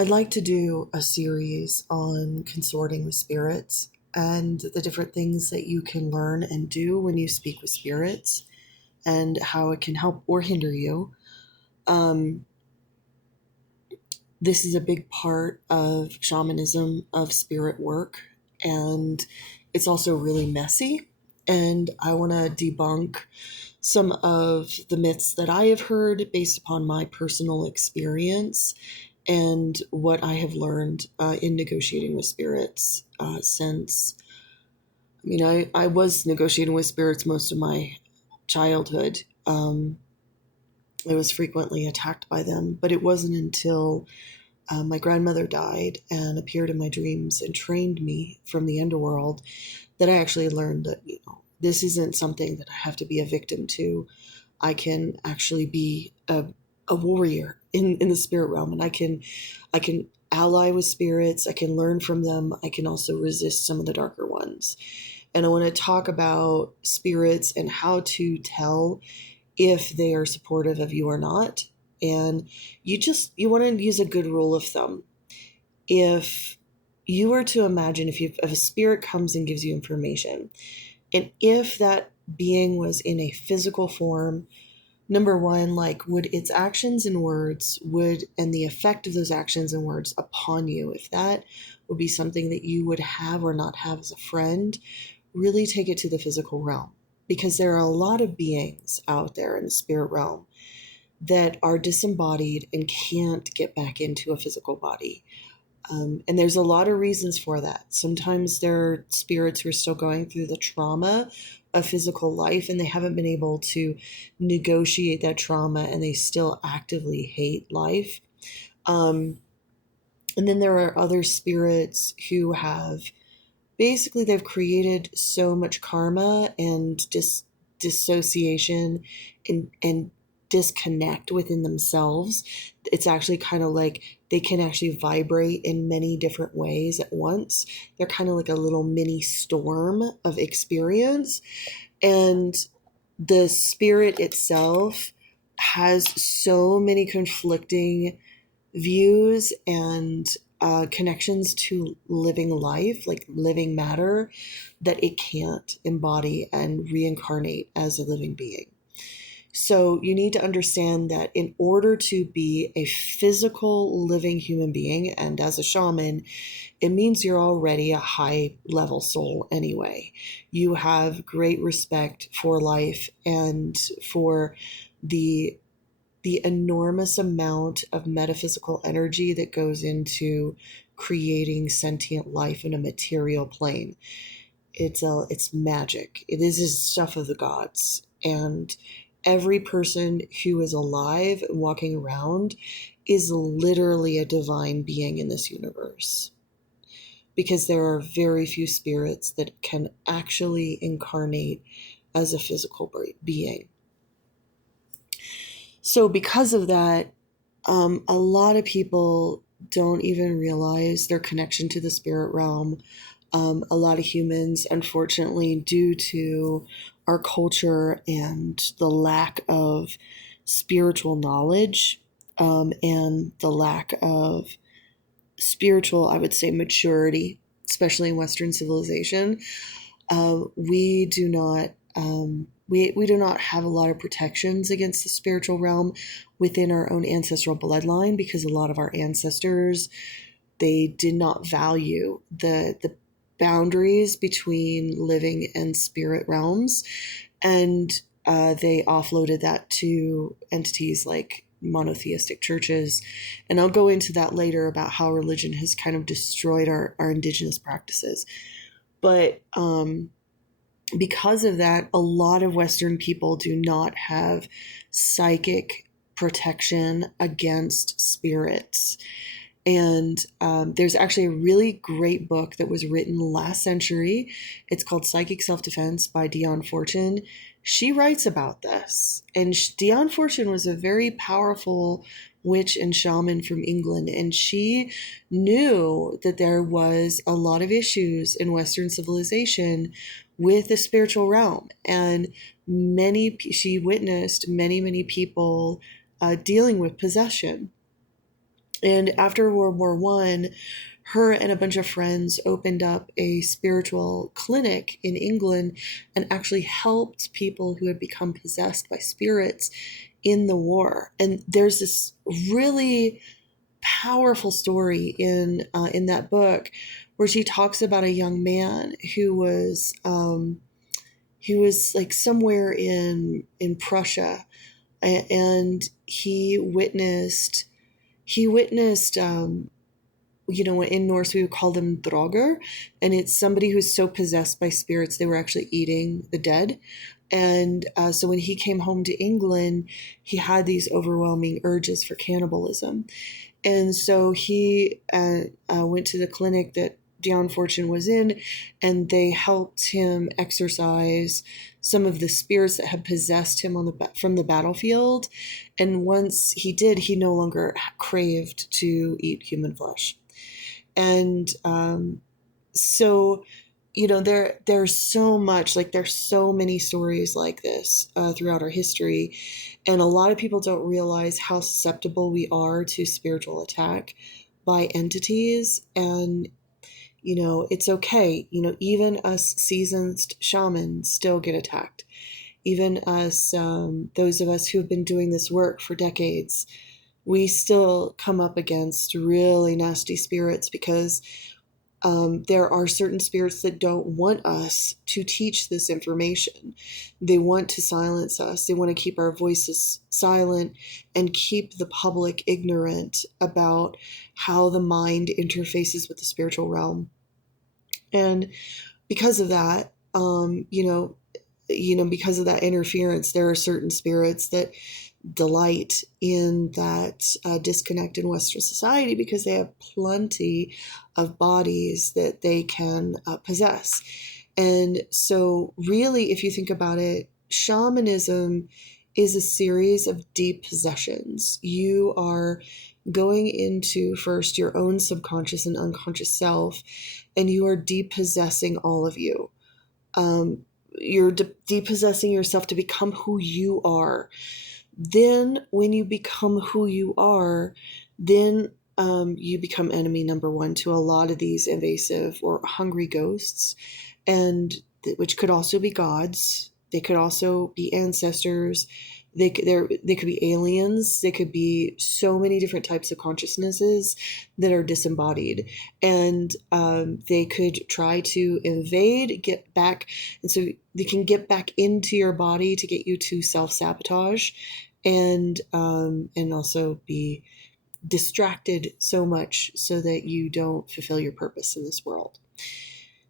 I'd like to do a series on consorting with spirits and the different things that you can learn and do when you speak with spirits and how it can help or hinder you. Um, this is a big part of shamanism, of spirit work, and it's also really messy. And I want to debunk some of the myths that I have heard based upon my personal experience and what I have learned in negotiating with spirits since. I was negotiating with spirits most of my childhood. I was frequently attacked by them, but it wasn't until my grandmother died and appeared in my dreams and trained me from the underworld that I actually learned that, this isn't something that I have to be a victim to. I can actually be a warrior in the spirit realm, and I can ally with spirits. I can learn from them. I can also resist some of the darker ones. And I want to talk about spirits and how to tell if they are supportive of you or not. And you want to use a good rule of thumb. If you were to imagine if a spirit comes and gives you information, and if that being was in a physical form, number one, like, would its actions and words and the effect of those actions and words upon you, if that would be something that you would have or not have as a friend, really take it to the physical realm. Because there are a lot of beings out there in the spirit realm that are disembodied and can't get back into a physical body. And there's a lot of reasons for that. Sometimes there are spirits who are still going through the trauma of physical life and they haven't been able to negotiate that trauma and they still actively hate life. And then there are other spirits who they've created so much karma and dissociation and disconnect within themselves. It's actually kind of like they can actually vibrate in many different ways at once. They're kind of like a little mini storm of experience. And the spirit itself has so many conflicting views and connections to living life, like living matter, that it can't embody and reincarnate as a living being. So you need to understand that in order to be a physical living human being and as a shaman, it means you're already a high level soul anyway. You have great respect for life and for the enormous amount of metaphysical energy that goes into creating sentient life in a material plane. It's magic. This is stuff of the gods. And every person who is alive and walking around is literally a divine being in this universe. Because there are very few spirits that can actually incarnate as a physical being. So because of that, a lot of people don't even realize their connection to the spirit realm. A lot of humans, unfortunately, due to our culture and the lack of spiritual knowledge, and the lack of spiritual, I would say, maturity, especially in Western civilization, we do not we do not have a lot of protections against the spiritual realm within our own ancestral bloodline, because a lot of our ancestors, they did not value the boundaries between living and spirit realms, and they offloaded that to entities like monotheistic churches. And I'll go into that later about how religion has kind of destroyed our indigenous practices. But because of that, a lot of Western people do not have psychic protection against spirits. And there's actually a really great book that was written last century. It's called Psychic Self-Defense by Dion Fortune. She writes about this. And Dion Fortune was a very powerful witch and shaman from England. And she knew that there was a lot of issues in Western civilization with the spiritual realm. And she witnessed many people dealing with possession. And after World War One, her and a bunch of friends opened up a spiritual clinic in England and actually helped people who had become possessed by spirits in the war. And there's this really powerful story in that book where she talks about a young man who was like somewhere in Prussia, and he witnessed in Norse we would call them droger, and it's somebody who's so possessed by spirits they were actually eating the dead. And so when he came home to England, he had these overwhelming urges for cannibalism. And so he went to the clinic that Dion Fortune was in, and they helped him exorcise some of the spirits that had possessed him from the battlefield. And once he did, he no longer craved to eat human flesh. And so there's so much, like there's so many stories like this throughout our history, and a lot of people don't realize how susceptible we are to spiritual attack by entities. And it's okay, even us seasoned shamans still get attacked. Even us, those of us who have been doing this work for decades, we still come up against really nasty spirits because there are certain spirits that don't want us to teach this information. They want to silence us. They want to keep our voices silent and keep the public ignorant about how the mind interfaces with the spiritual realm. And because of that, because of that interference, there are certain spirits that delight in that disconnect in Western society because they have plenty of bodies that they can possess. And so really, if you think about it, shamanism is a series of deep possessions. You are going into first your own subconscious and unconscious self, and you are depossessing all of you. You're depossessing yourself to become who you are. Then when you become who you are, then you become enemy number one to a lot of these invasive or hungry ghosts, and which could also be gods. They could also be ancestors. They could be aliens. They could be so many different types of consciousnesses that are disembodied, and they could try to invade, get back, and so they can get back into your body to get you to self-sabotage, and also be distracted so much so that you don't fulfill your purpose in this world.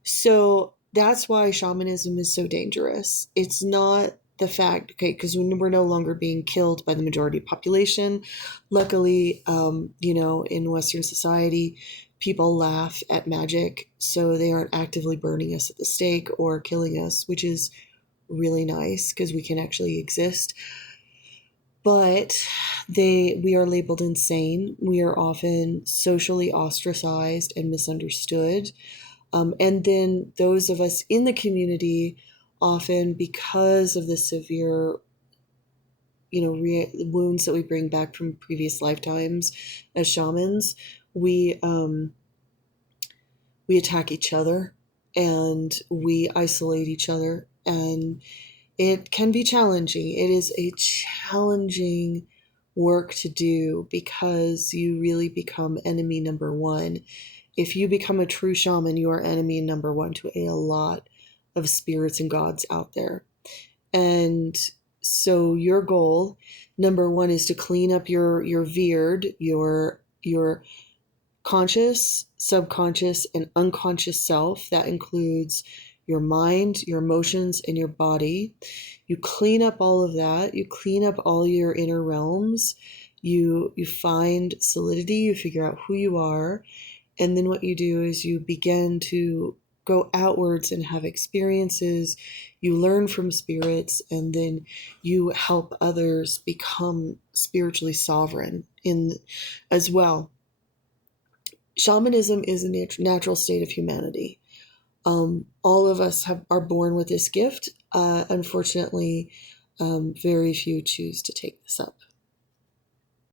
So that's why shamanism is so dangerous. It's not the fact, okay, because we're no longer being killed by the majority population. Luckily, in Western society, people laugh at magic, so they aren't actively burning us at the stake or killing us, which is really nice because we can actually exist. But we are labeled insane. We are often socially ostracized and misunderstood. And then those of us in the community, often because of the severe, wounds that we bring back from previous lifetimes as shamans, we attack each other and we isolate each other, and it can be challenging. It is a challenging work to do because you really become enemy number one. If you become a true shaman, you are enemy number one to a lot of spirits and gods out there. And so your goal, number one, is to clean up your veered, your conscious, subconscious, and unconscious self. That includes your mind, your emotions, and your body. You clean up all of that. You clean up all your inner realms. You find solidity. You figure out who you are. And then what you do is you begin to go outwards and have experiences. You learn from spirits, and then you help others become spiritually sovereign as well. Shamanism is a natural state of humanity. All of us are born with this gift. Unfortunately, very few choose to take this up.